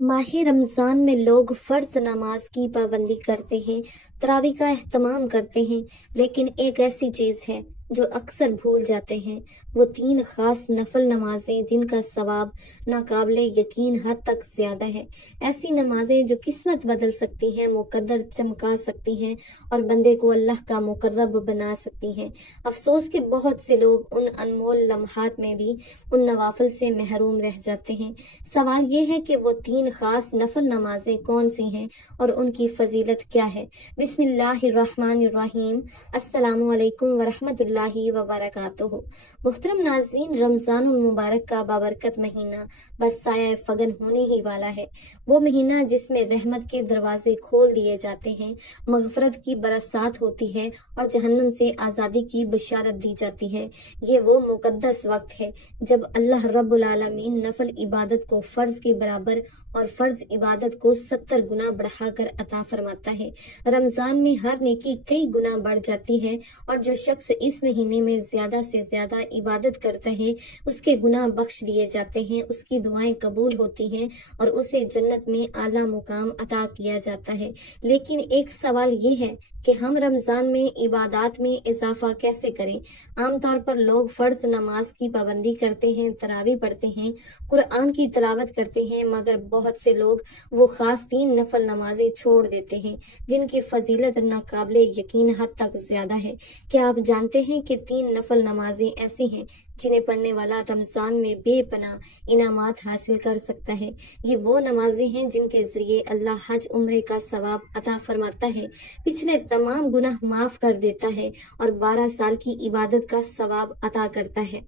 माह रमज़ान में लोग फ़र्ज़ नमाज की पाबंदी करते हैं, तरावी का एहतमाम करते हैं, लेकिन एक ऐसी चीज़ है जो अक्सर भूल जाते हैं, वो 3 ख़ास नफल नमाज़ें जिनका सवाब नाकाबिले यकीन हद तक ज़्यादा है। ऐसी नमाज़ें जो किस्मत बदल सकती हैं, मुक़द्दर चमका सकती हैं और बंदे को अल्लाह का मुक़र्रब बना सकती हैं। अफ़सोस कि बहुत से लोग उन अनमोल लम्हात में भी उन नवाफिल से महरूम रह जाते हैं। सवाल ये है कि वो 3 ख़ास नफल नमाज़ें कौन सी हैं और उनकी फ़जीलत क्या है। बिस्मिल्लाहिर्रहमानिर्रहीम। अस्सलामु अलैकुम वरहमतुल्लाहि वबरकातुहू। मुहतरम नाज़रीन, रमज़ानुल मुबारक का बाबरकत महीना बस साया फगन होने ही वाला है। वो महीना जिसमें रहमत के दरवाजे खोल दिए जाते हैं, मग़फ़रत की बरसात होती है और जहन्नुम से आज़ादी की बशारत दी जाती है। ये वो मुक़द्दस वक्त है जब अल्लाह रब्बुल आलमीन नफल इबादत को फ़र्ज़ के बराबर और फ़र्ज़ इबादत को 70 गुना बढ़ाकर अता फरमाता है। रमज़ान में हर नेकी कई गुना बढ़ जाती है और जो शख्स इस महीने में ज़्यादा से ज़्यादा इबादत करता है, उसके गुनाह बख्श दिए जाते हैं, उसकी दुआएं कबूल होती हैं और उसे जन्नत में आला मुकाम अता किया जाता है। लेकिन एक सवाल ये है कि हम रमज़ान में इबादत में इजाफा कैसे करें। आमतौर पर लोग फ़र्ज़ नमाज की पाबंदी करते हैं, तरावी पढ़ते हैं, कुरान की तिलावत करते हैं, मगर बहुत से लोग वो ख़ास 3 नफल नमाजें छोड़ देते हैं जिनकी फजीलत नाकाबिले यकीन हद तक ज़्यादा है। क्या आप जानते हैं कि 3 नफल नमाजें ऐसी हैं जिन्हें पढ़ने वाला रमज़ान में बेपनाह इनामात हासिल कर सकता है। ये वो नमाजें हैं जिनके ज़रिए अल्लाह हज उम्रे का सवाब अता फरमाता है, पिछले तमाम गुनाह माफ़ कर देता है और 12 साल की इबादत का सवाब अता करता है।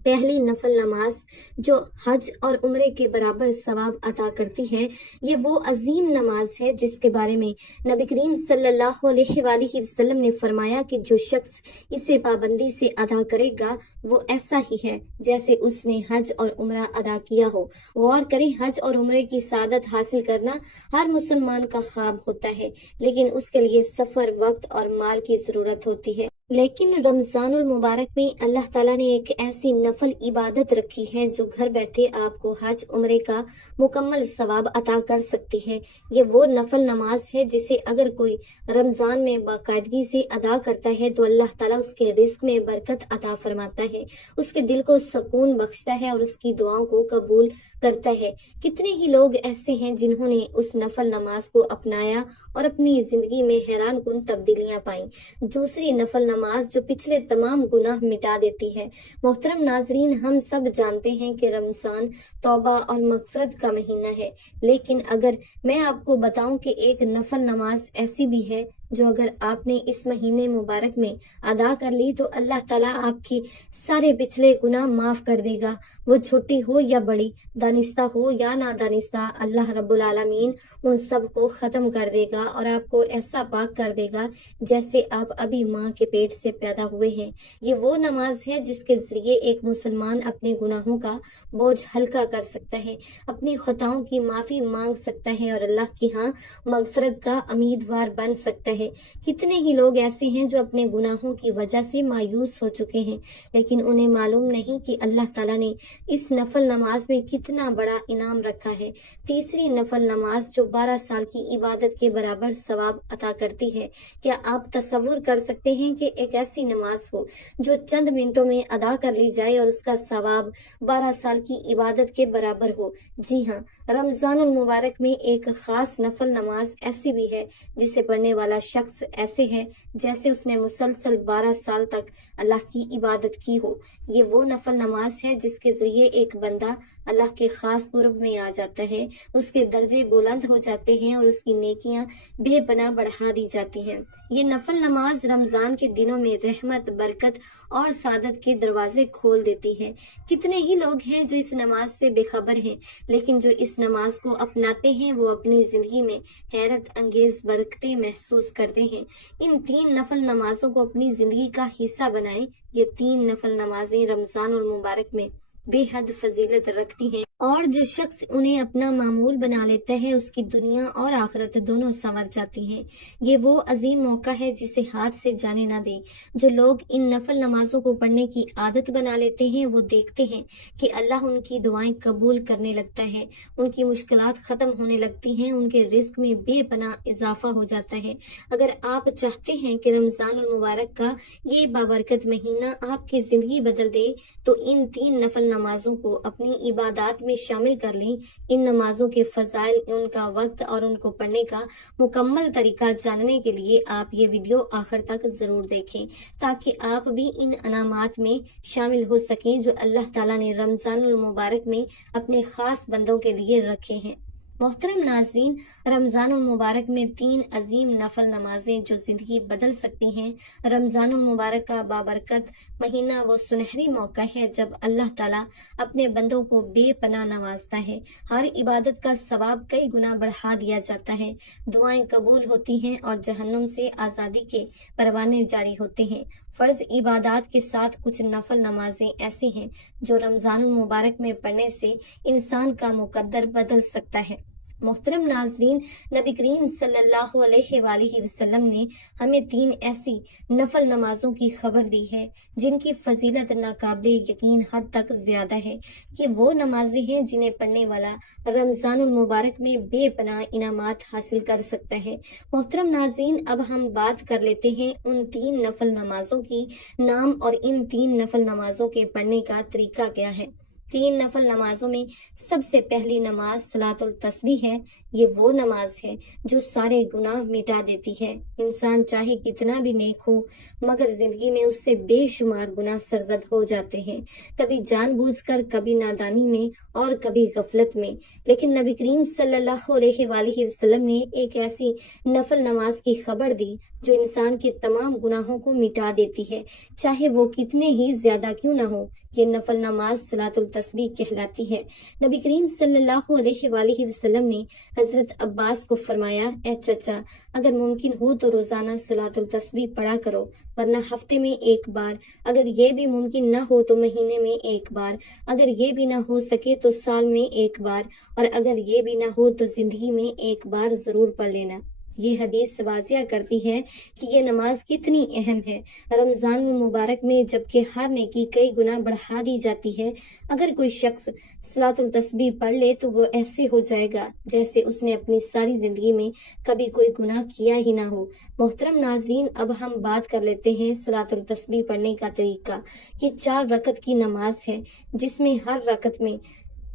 पहली नफल नमाज जो हज और उम्रे के बराबर सवाब अता करती है, ये वो अजीम नमाज है जिसके बारे में नबी करीम सल्लल्लाहु अलैहि वसल्लम ने फरमाया कि जो शख्स इसे पाबंदी से अदा करेगा वो ऐसा ही है जैसे उसने हज और उम्रा अदा किया हो। गौर करें, हज और उम्रे की सादत हासिल करना हर मुसलमान का ख्वाब होता है, लेकिन उसके लिए सफर, वक्त और माल की जरूरत होती है। लेकिन रमज़ानुल मुबारक में अल्लाह ताला ने एक ऐसी नफल इबादत रखी है जो घर बैठे आपको हज उम्रे का मुकम्मल सवाब अता कर सकती है। ये वो नफल नमाज है जिसे अगर कोई रमज़ान में बाकायदगी से अदा करता है तो अल्लाह ताला उसके रिस्क में बरकत अता फरमाता है, उसके दिल को सुकून बख्शता है और उसकी दुआओं को कबूल करता है। कितने ही लोग ऐसे हैं जिन्होंने उस नफल नमाज को अपनाया और अपनी जिंदगी में हैरान कुन तब्दीलियां पाई। दूसरी नफल नमाज जो पिछले तमाम गुनाह मिटा देती है। मोहतरम नाजरीन, हम सब जानते हैं कि रमज़ान तौबा और मगफरत का महीना है, लेकिन अगर मैं आपको बताऊं कि एक नफल नमाज ऐसी भी है जो अगर आपने इस महीने मुबारक में अदा कर ली तो अल्लाह ताला आपकी सारे पिछले गुनाह माफ कर देगा। वो छोटी हो या बड़ी, दानिस्ता हो या नादानिस्ता, अल्लाह रब्बुल आलमीन उन सब को खत्म कर देगा और आपको ऐसा पाक कर देगा जैसे आप अभी माँ के पेट से पैदा हुए हैं। ये वो नमाज है जिसके जरिए एक मुसलमान अपने गुनाहों का बोझ हल्का कर सकता है, अपनी खताओं की माफी मांग सकता है और अल्लाह की यहाँ मगफरत का उम्मीदवार बन सकता है। कितने ही लोग ऐसे हैं जो अपने गुनाहों की वजह से मायूस हो चुके हैं, लेकिन उन्हें मालूम नहीं कि अल्लाह ताला ने इस नफल नमाज में कितना बड़ा इनाम रखा है। तीसरी नफल नमाज जो 12 साल की इबादत के बराबर सवाब अता करती है। क्या आप तसव्वुर कर सकते हैं कि एक ऐसी नमाज हो जो चंद मिनटों में अदा कर ली जाए और उसका सवाब 12 साल की इबादत के बराबर हो। जी हाँ, रमज़ानुल मुबारक में एक खास नफल नमाज ऐसी भी है जिसे पढ़ने वाला शख्स ऐसे है जैसे उसने मुसलसल 12 साल तक अल्लाह की इबादत की हो। ये वो नफल नमाज है जिसके जरिए एक बंदा अल्लाह के खास कुर्ब में आ जाता है, उसके दर्जे बुलंद हो जाते हैं और उसकी नेकियां बेपनाह बढ़ा दी जाती हैं। ये नफल नमाज रमजान के दिनों में रहमत, बरकत और सादत के दरवाजे खोल देती है। कितने ही लोग हैं जो इस नमाज से बेखबर हैं, लेकिन जो इस नमाज को अपनाते हैं वो अपनी जिंदगी में हैरत अंगेज बरकतें महसूस करते हैं। इन 3 नफल नमाजों को अपनी जिंदगी का हिस्सा बनाएं। ये 3 नफल नमाजें रमजान और मुबारक में बेहद फजीलत रखती हैं और जो शख्स उन्हें अपना मामूल बना लेता है उसकी दुनिया और आखिरत दोनों संवर जाती हैं। ये वो अजीम मौका है जिसे हाथ से जाने ना दें। जो लोग इन नफल नमाजों को पढ़ने की आदत बना लेते हैं वो देखते हैं कि अल्लाह उनकी दुआएं कबूल करने लगता है, उनकी मुश्किलात खत्म होने लगती हैं, उनके रिस्क में बेपनाह इजाफा हो जाता है। अगर आप चाहते हैं कि रमजानुल मुबारक का ये बाबरकत महीना आपकी जिंदगी बदल दे तो इन 3 नफल नमाजों को अपनी इबादत में शामिल कर लें। इन नमाजों के फजाइल, उनका वक्त और उनको पढ़ने का मुकम्मल तरीका जानने के लिए आप ये वीडियो आखिर तक जरूर देखें ताकि आप भी इन अनामात में शामिल हो सकें जो अल्लाह ताला ने रमजानुल मुबारक में अपने खास बंदों के लिए रखे हैं। मोहतरम नाज़रीन, रमजानुल मुबारक में 3 अजीम नफल नमाजें जो जिंदगी बदल सकती हैं। रमजानुल मुबारक का बाबरकत महीना वो सुनहरी मौका है जब अल्लाह ताला अपने बंदों को बेपनाह नवाजता है। हर इबादत का सवाब कई गुना बढ़ा दिया जाता है, दुआएं कबूल होती हैं और जहन्नुम से आज़ादी के परवाने जारी होते हैं। फर्ज इबादत के साथ कुछ नफल नमाजें ऐसी हैं जो रमजानुल मुबारक में पढ़ने से इंसान का मुकद्दर बदल सकता है। मोहतरम नाजरीन, नबी करीम सल्लल्लाहु अलैहि वसल्लम ने हमें 3 ऐसी नफल नमाजों की खबर दी है जिनकी फजीलत नाकाबिले यकीन हद तक ज्यादा है कि वो नमाजें हैं जिन्हें पढ़ने वाला रमजानुल मुबारक में बेपनाह इनामात हासिल कर सकता है। मोहतरम नाजरीन, अब हम बात कर लेते हैं उन 3 नफल नमाजों की नाम और इन 3 नफल नमाजों के पढ़ने का तरीका क्या है। 3 नफल नमाजों में सबसे पहली नमाज सलातुल तस्बीह है। ये वो नमाज है जो सारे गुनाह मिटा देती है। इंसान चाहे कितना भी नेक हो मगर जिंदगी में उससे बेशुमार गुनाह सरजद हो जाते हैं, कभी जानबूझकर, कभी नादानी में और कभी गफलत में। लेकिन नबी करीम सल्लल्लाहु अलैहि वसल्लम ने एक ऐसी नफल नमाज की खबर दी जो इंसान के तमाम गुनाहों को मिटा देती है, चाहे वो कितने ही ज्यादा क्यों ना हो। ये नफल नमाज सलातुल तस्बीह कहलाती है। नबी करीम सल्लल्लाहु अलैहि वसल्लम ने हजरत अब्बास को फरमाया, ए चचा, अगर मुमकिन हो तो रोजाना सलातुल तस्बीह पढ़ा करो, वरना हफ्ते में 1 बार, अगर ये भी मुमकिन न हो तो महीने में 1 बार, अगर ये भी ना हो सके तो साल में 1 बार, और अगर ये भी ना हो तो जिंदगी में 1 बार जरूर पढ़ लेना। ये हदीस वाजिया करती है कि ये नमाज कितनी अहम है रमजान मुबारक में, जबकि हर नेकी कई गुना बढ़ा दी जाती है। अगर कोई शख्स सलातुल तस्बीह पढ़ ले तो वो ऐसे हो जाएगा जैसे उसने अपनी सारी जिंदगी में कभी कोई गुनाह किया ही ना हो। मोहतरम नाजरीन, अब हम बात कर लेते हैं सलातुल तस्बीह पढ़ने का तरीका। ये 4 रकत की नमाज है जिसमें हर रकत में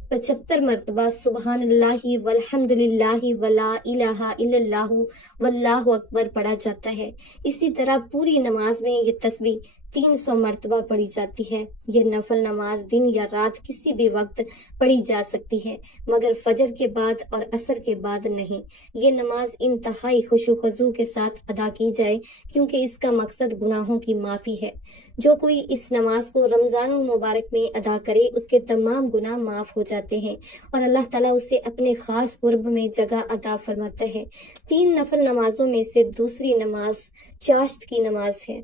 75 मरतबा सुबहानल्लाहि वल्हम्दुलिल्लाहि वला इलाहा इल्लल्लाहु वल्लाहु अकबर पढ़ा जाता है। इसी तरह पूरी नमाज में ये तस्बीह 300 मरतबा पढ़ी जाती है। ये नफल नमाज दिन या रात किसी भी वक्त पढ़ी जा सकती है मगर फजर के बाद और असर के बाद नहीं। ये नमाज इंतहाई खुशू खजू के साथ अदा की जाए क्योंकि इसका मकसद गुनाहों की माफी है। जो कोई इस नमाज को रमजान मुबारक में अदा करे उसके तमाम गुनाह माफ हो जाते हैं और अल्लाह ताला उसे अपने खास कुर्ब में जगह अता फरमाता है। 3 नफल नमाजों में से दूसरी नमाज चाश्त की नमाज है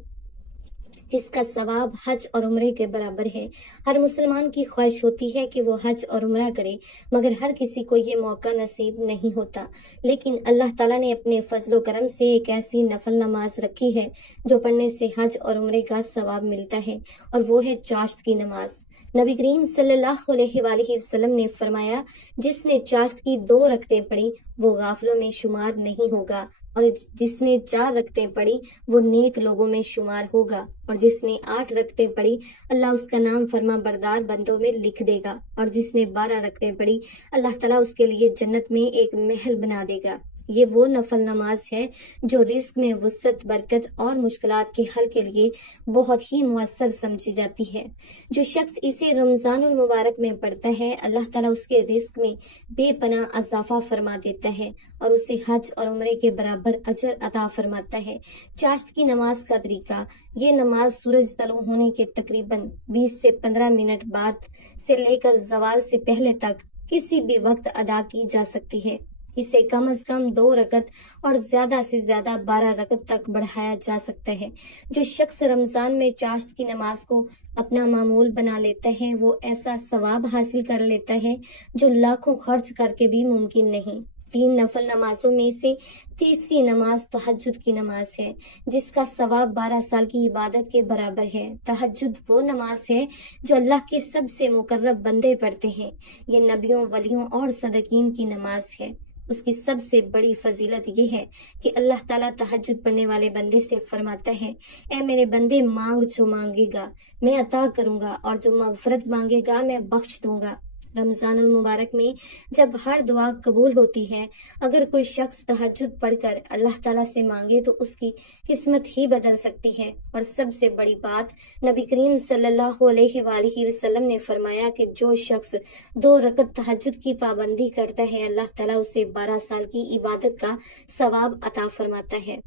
जिसका सवाब हज और उम्रे के बराबर है। हर मुसलमान की ख्वाहिश होती है कि वो हज और उम्रा करे मगर हर किसी को ये मौका नसीब नहीं होता। लेकिन अल्लाह ताला ने अपने फजलो करम से एक ऐसी नफल नमाज रखी है जो पढ़ने से हज और उम्रे का सवाब मिलता है और वो है चाश्त की नमाज। नबी करीम सल्लल्लाहु अलैहि वसल्लम ने फरमाया, जिसने चाश्त की 2 रकतें पढ़ी वो गाफलों में शुमार नहीं होगा और जिसने 4 रकतें पढ़ी वो नेक लोगों में शुमार होगा और जिसने 8 रकतें पढ़ी अल्लाह उसका नाम फरमा बरदार बंदों में लिख देगा और जिसने 12 रकतें पढ़ी अल्लाह ताला उसके लिए जन्नत में एक महल बना देगा। ये वो नफल नमाज है जो रिस्क में वुसअत, बरकत और मुश्किलात के हल के लिए बहुत ही मुअस्सर समझी जाती है। जो शख्स इसे रमजानुल मुबारक में पढ़ता है अल्लाह ताला उसके रिस्क में बेपनाह इजाफा फरमा देता है और उसे हज और उम्रे के बराबर अजर अता फरमाता है। चाश्त की नमाज का तरीका, ये नमाज सूरज तलू होने के तकरीबन 20 से 15 मिनट बाद से लेकर जवाल से पहले तक किसी भी वक्त अदा की जा सकती है। اسے کم از کم 2 رکعت اور زیادہ سے زیادہ 12 رکعت تک بڑھایا جا سکتا ہے۔ جو شخص رمضان میں چاشت کی نماز کو اپنا معمول بنا لیتا ہے وہ ایسا ثواب حاصل کر لیتا ہے جو لاکھوں خرچ کر کے بھی ممکن نہیں۔ 3 نفل نمازوں میں سے تیسری نماز تہجد کی نماز ہے جس کا ثواب 12 سال کی عبادت کے برابر ہے۔ تہجد وہ نماز ہے جو اللہ کے سب سے مقرب بندے پڑھتے ہیں۔ یہ نبیوں، ولیوں اور صدیقین کی نماز ہے۔ اس کی سب سے بڑی فضیلت یہ ہے کہ اللہ تعالیٰ تہجد پڑھنے والے بندے سے فرماتا ہے، اے میرے بندے، مانگ جو مانگے گا میں عطا کروں گا، اور جو مغفرت مانگے گا میں بخش دوں گا۔ رمضان المبارک میں جب ہر دعا قبول ہوتی ہے، اگر کوئی شخص تہجد پڑھ کر اللہ تعالیٰ سے مانگے تو اس کی قسمت ہی بدل سکتی ہے۔ اور سب سے بڑی بات، نبی کریم صلی اللہ علیہ وآلہ وسلم نے فرمایا کہ جو شخص 2 رکعت تہجد کی پابندی کرتا ہے، اللہ تعالیٰ اسے 12 سال کی عبادت کا ثواب عطا فرماتا ہے۔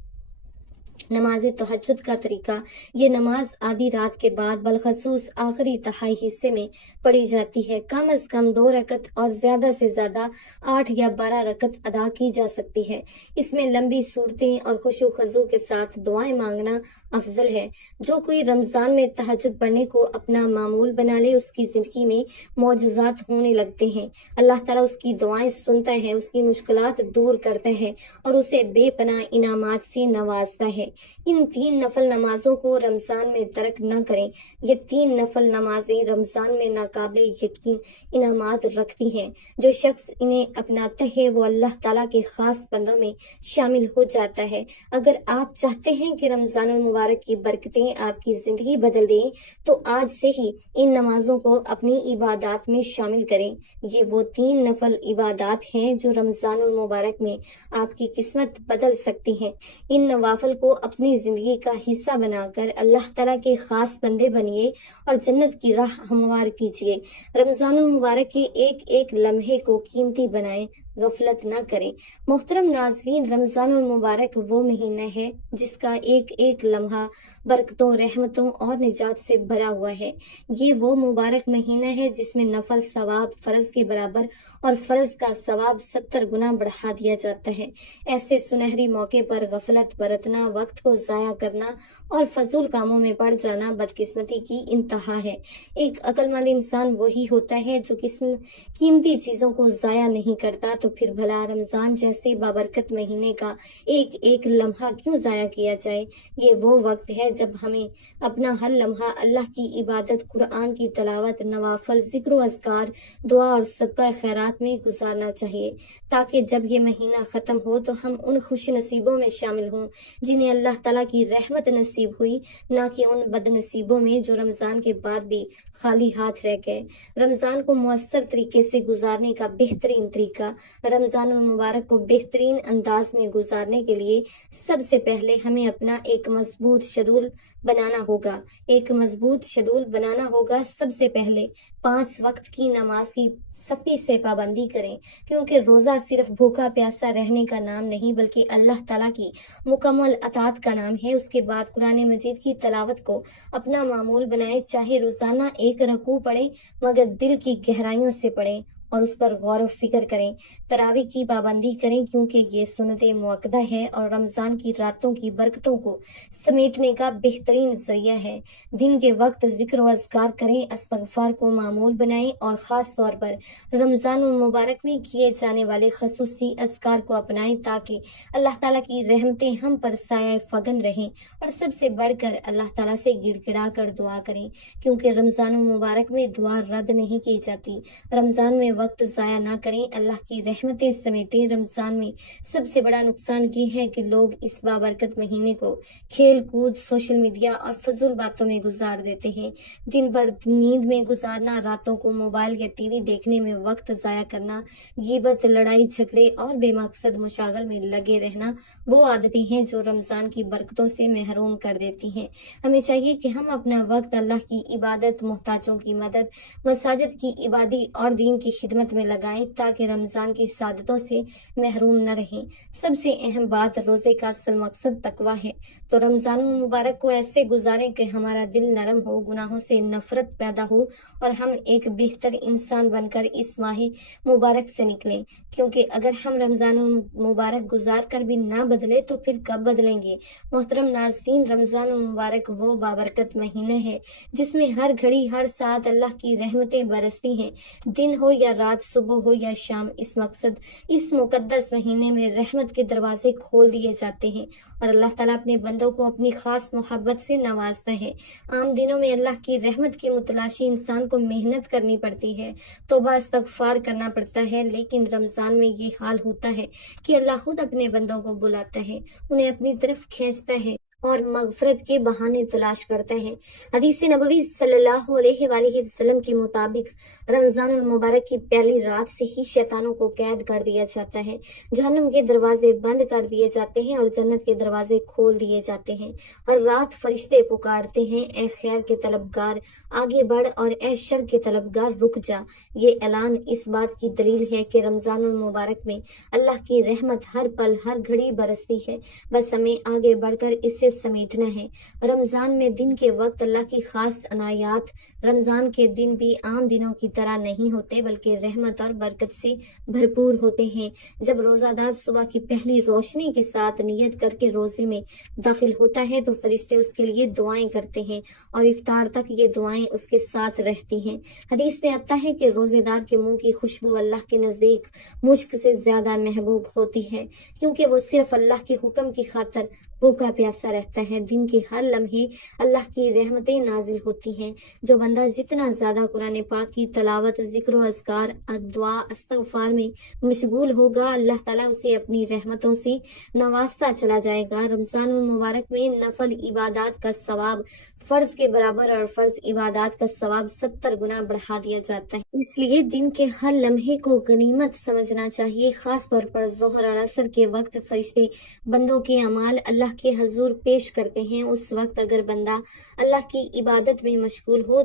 نماز تہجد کا طریقہ، یہ نماز آدھی رات کے بعد بالخصوص آخری تہائی حصے میں پڑھی جاتی ہے۔ کم از کم 2 رکعت اور زیادہ سے زیادہ 8 یا 12 رکعت ادا کی جا سکتی ہے۔ اس میں لمبی صورتیں اور خشوع و خضوع کے ساتھ دعائیں مانگنا افضل ہے۔ جو کوئی رمضان میں تہجد پڑھنے کو اپنا معمول بنا لے اس کی زندگی میں معجزات ہونے لگتے ہیں۔ اللہ تعالیٰ اس کی دعائیں سنتا ہے، اس کی مشکلات دور کرتا ہے اور اسے بے پناہ انعامات سے نوازتا ہے۔ ان 3 نفل نمازوں کو رمضان میں ترک نہ کریں۔ یہ 3 نفل نمازیں رمضان میں ناقابل یقین انعامات رکھتی ہیں۔ جو شخص انہیں اپناتا ہے وہ اللہ تعالیٰ کے خاص بندوں میں شامل ہو جاتا ہے۔ اگر آپ چاہتے ہیں کہ رمضان المبارک کی برکتیں آپ کی زندگی بدل دیں تو آج سے ہی ان نمازوں کو اپنی عبادات میں شامل کریں۔ یہ وہ 3 نفل عبادات ہیں جو رمضان المبارک میں آپ کی قسمت بدل سکتی ہیں۔ ان نوافل کو اپنی زندگی کا حصہ بنا کر اللہ تعالیٰ کے خاص بندے بنیے اور جنت کی راہ ہموار کیجیے۔ رمضان المبارک کے ایک ایک لمحے کو قیمتی بنائیں، غفلت نہ کریں۔ محترم ناظرین، رمضان المبارک وہ مہینہ ہے جس کا ایک ایک لمحہ برکتوں، رحمتوں اور نجات سے بھرا ہوا ہے۔ یہ وہ مبارک مہینہ ہے جس میں نفل ثواب فرض کے برابر اور فرض کا ثواب 70 گنا بڑھا دیا جاتا ہے۔ ایسے سنہری موقع پر غفلت برتنا، وقت کو ضائع کرنا اور فضول کاموں میں پڑ جانا بدقسمتی کی انتہا ہے۔ ایک عقل مند انسان وہی ہوتا ہے جو قیمتی چیزوں کو ضائع نہیں کرتا، تو پھر بھلا رمضان جیسے بابرکت مہینے کا ایک ایک لمحہ کیوں ضائع کیا جائے؟ یہ وہ وقت ہے جب ہمیں اپنا ہر لمحہ اللہ کی عبادت، قرآن کی تلاوت، نوافل، ذکر و اذکار، دعا اور صدقہ خیرات میں گزارنا چاہیے، تاکہ جب یہ مہینہ ختم ہو تو ہم ان خوش نصیبوں میں شامل ہوں جنہیں اللہ تعالیٰ کی رحمت نصیب ہوئی، نہ کہ ان بد نصیبوں میں جو رمضان کے بعد بھی خالی ہاتھ رہ گئے۔ رمضان کو مؤثر طریقے سے گزارنے کا بہترین طریقہ، رمضان المبارک کو بہترین انداز میں گزارنے کے لیے سب سے پہلے ہمیں اپنا ایک مضبوط شیڈول بنانا ہوگا۔ سب سے پہلے 5 وقت کی نماز کی سختی سے پابندی کریں، کیونکہ روزہ صرف بھوکا پیاسا رہنے کا نام نہیں بلکہ اللہ تعالیٰ کی مکمل اطاعت کا نام ہے۔ اس کے بعد قرآن مجید کی تلاوت کو اپنا معمول بنائیں، چاہے روزانہ 1 رکوع پڑھیں مگر دل کی گہرائیوں سے پڑھیں اور اس پر غور و فکر کریں۔ تراویح کی پابندی کریں کیونکہ یہ سنت موقدہ ہے اور رمضان کی راتوں کی برکتوں کو سمیٹنے کا بہترین ذریعہ ہے۔ دن کے وقت ذکر و اذکار کریں، استغفار کو معمول بنائیں اور خاص طور پر رمضان المبارک میں کیے جانے والے خصوصی اذکار کو اپنائیں تاکہ اللہ تعالیٰ کی رحمتیں ہم پر سایہ فگن رہیں۔ اور سب سے بڑھ کر اللہ تعالیٰ سے گڑ گڑا کر دعا کریں، کیونکہ رمضان المبارک میں دعا رد نہیں کی جاتی۔ رمضان میں وقت ضائع نہ کریں، اللہ کی رحمتیں سمیٹیں۔ رمضان میں سب سے بڑا نقصان یہ ہے کہ لوگ اس بابرکت مہینے کو کھیل کود، سوشل میڈیا اور فضول باتوں میں گزار دیتے ہیں۔ دن بھر نیند میں گزارنا، راتوں کو موبائل یا ٹی وی دیکھنے میں وقت ضائع کرنا، غیبت، لڑائی جھگڑے اور بے مقصد مشاغل میں لگے رہنا وہ عادتیں ہیں جو رمضان کی برکتوں سے محروم کر دیتی ہیں۔ ہمیں چاہیے کہ ہم اپنا وقت اللہ کی عبادت، محتاجوں کی مدد، مساجد کی عبادی اور دین کی खिदमत में लगाएं ताकि रमज़ान की सादतों से महरूम न रहें। सबसे अहम बात रोज़े का असल मकसद तकवा है, तो रमज़ान मुबारक को ऐसे गुजारें कि हमारा दिल नरम हो, गुनाहों से नफरत पैदा हो और हम एक बेहतर इंसान बनकर इस माह मुबारक से निकलें। क्योंकि अगर हम रमज़ान मुबारक गुजार कर भी ना बदले तो फिर कब बदलेंगे। मोहतरम नाज़रीन, रमज़ान मुबारक वो बाबरकत महीने है जिसमें हर घड़ी हर साथ अल्लाह की रहमतें बरसती हैं। दिन हो या रात, सुबह हो या शाम, इस मुकद्दस महीने में रहमत के दरवाजे खोल दिए जाते हैं और अल्लाह ताला अपने बंदों को अपनी खास मोहब्बत से नवाजता है। आम दिनों में अल्लाह की रहमत की मुतलाशी इंसान को मेहनत करनी पड़ती है, तौबा इस्तगफार करना पड़ता है, लेकिन रमज़ान में ये हाल होता है कि अल्लाह खुद अपने बंदों को बुलाता है, उन्हें अपनी तरफ खींचता है और मगफरत के बहाने तलाश करता है। हदीस नबवी सल्लल्लाहु अलैहि वसल्लम के मुताबिक रमज़ान मुबारक की पहली रात से ही शैतानों को कैद कर दिया जाता है, जहन्नम के दरवाजे बंद कर दिए जाते हैं और जन्नत के दरवाजे खोल दिए जाते हैं। हर रात फरिश्ते पुकारते हैं, ए खैर के तलबगार आगे बढ़ और ए शर के तलबगार रुक जा। ये ऐलान इस बात की दलील है कि रमज़ान मुबारक में अल्लाह की रहमत हर पल हर घड़ी बरसती है, बस हमें आगे बढ़कर इसे समेटना है। रमजान में दिन के वक्त अल्लाह की खास अनायात। रमजान के दिन भी आम दिनों की तरह नहीं होते, बल्कि रहमत और बरकत से भरपूर होते हैं। जब रोजादार सुबह की पहली रोशनी के साथ नियत करके रोजे में दाखिल होता है तो फरिश्ते उसके लिए दुआएं करते हैं और इफ्तार तक ये दुआएं उसके साथ रहती हैं। हदीस में आता है कि रोजेदार के मुंह की खुशबू अल्लाह के नजदीक मुश्क से ज्यादा महबूब होती है, क्योंकि वो सिर्फ अल्लाह के हुक्म की खातिर भूखा प्यासा रहता है। दिन के हर लम्हे अल्लाह की रहमतें नाजिल होती हैं। जो बंदा जितना ज्यादा कुरान पाक की तलावत, जिक्र, अज़कार, दुआ, इस्तग़फ़ार में मशगूल होगा, अल्लाह ताला उसे अपनी रहमतों से नवाजता चला जाएगा। रमजान मुबारक में नफल इबादत का सवाब फर्ज के बराबर और फर्ज इबादत का सवाब 70 गुना बढ़ा दिया जाता है। इसलिए दिन के हर लम्हे को गनीमत समझना चाहिए। खास तौर पर ज़ोहर और असर के वक्त फरिश्ते बंदों के अमाल अल्लाह के हजूर पेश करते हैं। उस वक्त अगर बंदा अल्लाह की इबादत में मशगूल हो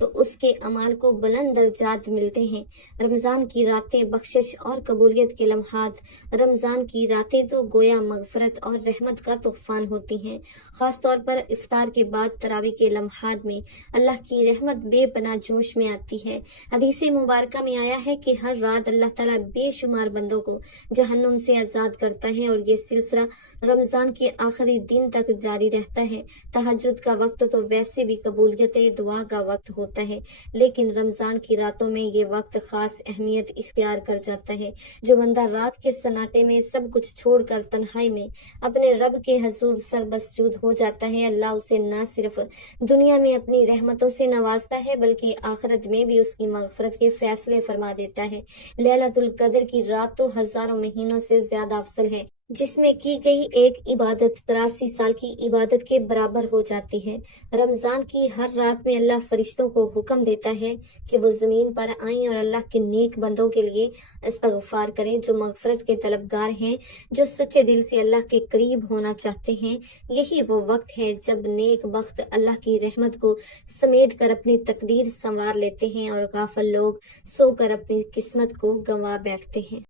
तो उसके अमाल को बुलंद दर्जात मिलते हैं। रमजान की रातें बख्शिश और कबूलियत के लम्हात। रमजान की रातें तो गोया मगफरत और रहमत का तूफान होती हैं। खास तौर पर इफ्तार के बाद तरावी के लम्हात में अल्लाह की रहमत बेपनाह जोश में आती है। हदीस मुबारका में आया है कि हर रात अल्लाह ताला बेशुमार बंदों को जहन्नुम से आजाद करता है और ये सिलसिला रमजान के आखिरी दिन तक जारी रहता है। तहज्जुद का वक्त तो वैसे भी कबूलियत दुआ का वक्त होता है, लेकिन रमजान की रातों में ये वक्त खास अहमियत इख्तियार कर जाता है। जो बंदा रात के सन्नाटे में सब कुछ छोड़कर तन्हाई में अपने रब के हजूर सरबसजूद हो जाता है, अल्लाह उसे न सिर्फ दुनिया में अपनी रहमतों से नवाजता है बल्कि आखिरत में भी उसकी मगफरत के फैसले फरमा देता है। लैलतुल कद्र की रात तो हजारों महीनों से ज्यादा अफजल है, जिसमें की गई एक इबादत 83 साल की इबादत के बराबर हो जाती है। रमजान की हर रात में अल्लाह फरिश्तों को हुक्म देता है कि वो जमीन पर आएं और अल्लाह के नेक बंदों के लिए इस्तगफार करें, जो मगफरत के तलबगार हैं, जो सच्चे दिल से अल्लाह के करीब होना चाहते हैं। यही वो वक्त है जब नेक बख्त अल्लाह की रहमत को समेट कर अपनी तकदीर संवार लेते हैं और गाफिल लोग सोकर अपनी किस्मत को गंवा बैठते हैं।